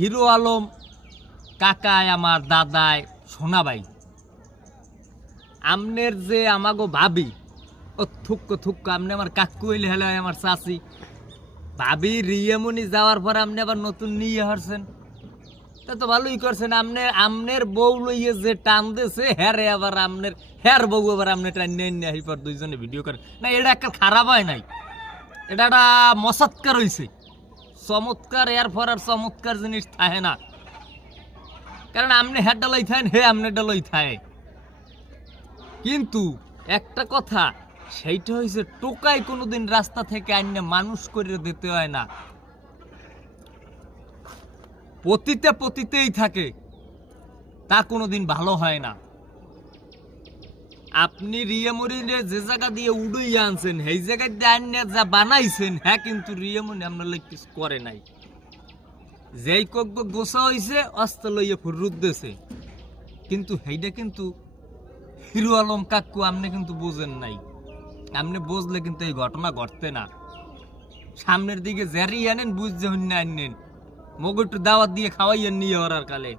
hero Alam কাকায় আমার দাদায় সোনাবাই আমনের যে আমাগো ভাবি ও থুক্ক আমনে আমার কাকু হইলে হলে আমার চাচি ভাবি রিয়ামনি যাওয়ার পর আপনি আবার নতুন নিয়ে হারছেন তা তো ভালোই করছেন আমনের বউ লইয়ে যে টান দিয়েছে হ্যারে আবার আমনের হ্যার বউ আবার আমনে টান নিয়ে পর দুইজনে ভিডিও করে না এটা একটা খারাপ হয় নাই এটা একটা মসৎকার হইছে চমৎকার এর পর আর চমৎকার জিনিস থাকে না কারণ আমনে হ্যাঁ ডালাই থাকেন হে আমনে ডালাই থাকে কিন্তু একটা কথা সেইটা হইছে টোকাই কোনোদিন রাস্তা থেকে আইনে মানুষ করে দিতে হয় না পতিতেই থাকে তা কোনোদিন ভালো হয় না আপনি রিয়ামরিনে যে জায়গা দিয়ে উড়াইয়া আনছেন সেই জায়গায় দিয়ে আইনে যা বানাইছেন হ্যাঁ কিন্তু রিয়ামরি আপনার লোক কিছু করে নাই যেই কজ্ঞ গোসা হইছে অস্ত লইয়া ফুরুত দিয়েছে কিন্তু সেইটা কিন্তু হিরো আলম কাকু আপনি কিন্তু বুঝেন নাই আপনি বুঝলে কিন্তু এই ঘটনা ঘটতে না সামনের দিকে জ্যারি আনেন বুঝতে হন না আনেন মগ একটু দাওয়াত দিয়ে খাওয়াইয়েন নিয়ে ওরার কালে